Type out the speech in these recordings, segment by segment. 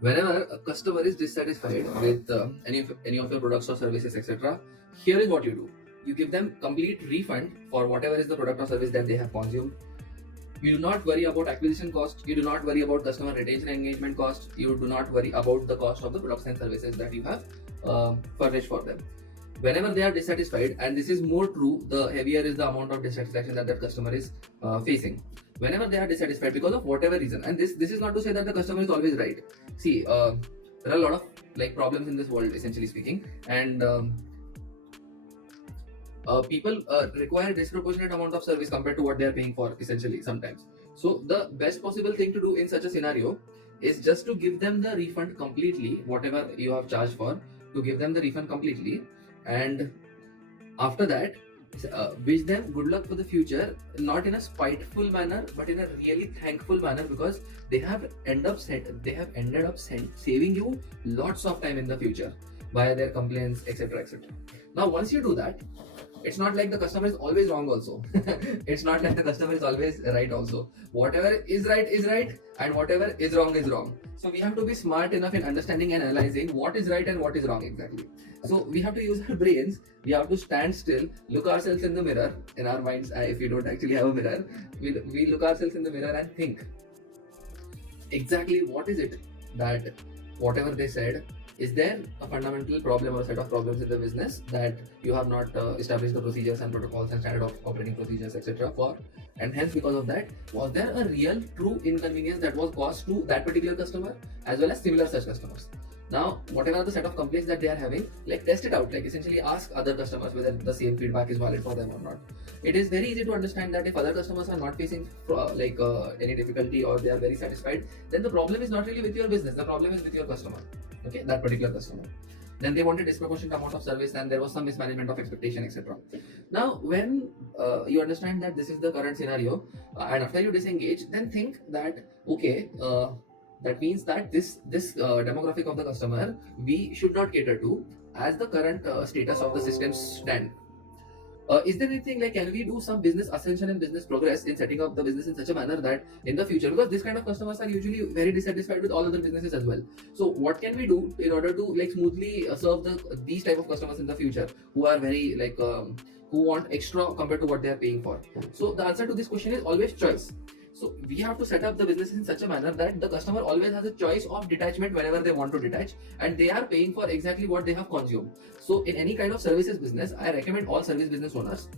Whenever a customer is dissatisfied with any of your products or services, etc., here is what you do. You give them complete refund for whatever is the product or service that they have consumed. You do not worry about acquisition cost. You do not worry about customer retention and engagement cost. You do not worry about the cost of the products and services that you have furnished for them. Whenever they are dissatisfied, and this is more true the heavier is the amount of dissatisfaction that that customer is facing. Whenever they are dissatisfied because of whatever reason, and this is not to say that the customer is always right. See, there are a lot of like problems in this world, essentially speaking, and people require disproportionate amount of service compared to what they are paying for, essentially, sometimes. So the best possible thing to do in such a scenario is just to give them the refund completely, whatever you have charged for, to give them the refund completely, and after that, wish them good luck for the future, not in a spiteful manner but in a really thankful manner, because they have ended up saving you lots of time in the future via their complaints, etc., etc. Now once you do that, it's not like the customer is always wrong also. It's not like the customer is always right also. Whatever is right, and whatever is wrong. So we have to be smart enough in understanding and analyzing what is right and what is wrong exactly. So we have to use our brains. We have to stand still, look ourselves in the mirror in our minds. If we don't actually have a mirror, we look ourselves in the mirror and think exactly what is it that whatever they said, is there a fundamental problem or set of problems in the business that you have not established the procedures and protocols and standard of operating procedures, etc., for, and hence because of that, was there a real true inconvenience that was caused to that particular customer as well as similar such customers. Now whatever the set of complaints that they are having, like test it out, like essentially ask other customers whether the same feedback is valid for them or not. It is very easy to understand that if other customers are not facing any difficulty, or they are very satisfied, then the problem is not really with your business, the problem is with your customer. Okay, that particular customer, then they wanted disproportionate amount of service and there was some mismanagement of expectation, etc. Now when you understand that this is the current scenario, and after you disengage, then think that okay, that means that this demographic of the customer we should not cater to as the current status of the systems stand. Is there anything like, can we do some business ascension and business progress in setting up the business in such a manner that in the future, because this kind of customers are usually very dissatisfied with all other businesses as well. So what can we do in order to like smoothly serve these type of customers in the future who are very who want extra compared to what they are paying for? So the answer to this question is always choice. So we have to set up the business in such a manner that the customer always has a choice of detachment whenever they want to detach, and they are paying for exactly what they have consumed. So in any kind of services business, I recommend all service business owners,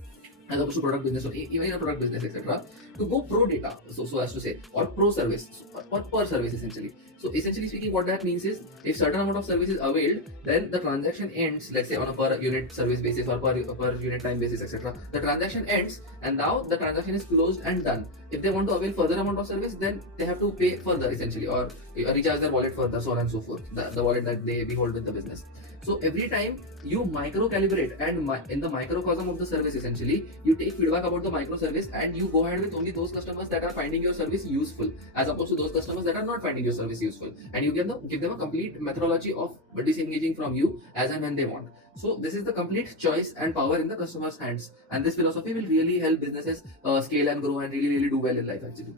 as opposed to product business or even in a product business, etc., to go pro data, so as to say, or pro service, or per service essentially. So essentially speaking, what that means is, if certain amount of service is availed, then the transaction ends, let's say on a per unit service basis or per unit time basis, etc. The transaction ends, and now the transaction is closed and done. If they want to avail further amount of service, then they have to pay further essentially, or recharge their wallet further, so on and so forth, the wallet that we hold with the business. So every time you micro calibrate, and in the microcosm of the service, essentially you take feedback about the micro service and you go ahead with only those customers that are finding your service useful, as opposed to those customers that are not finding your service useful, and you give them a complete methodology of disengaging from you as and when they want. So this is the complete choice and power in the customer's hands, and this philosophy will really help businesses scale and grow and really do well in life actually.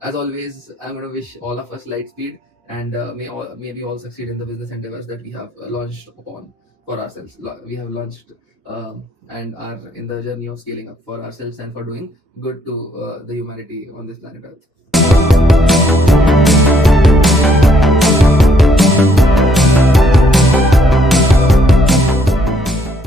As always, I'm going to wish all of us light speed, and may we all succeed in the business endeavors that we have launched upon for ourselves. We have launched and are in the journey of scaling up for ourselves and for doing good to the humanity on this planet Earth.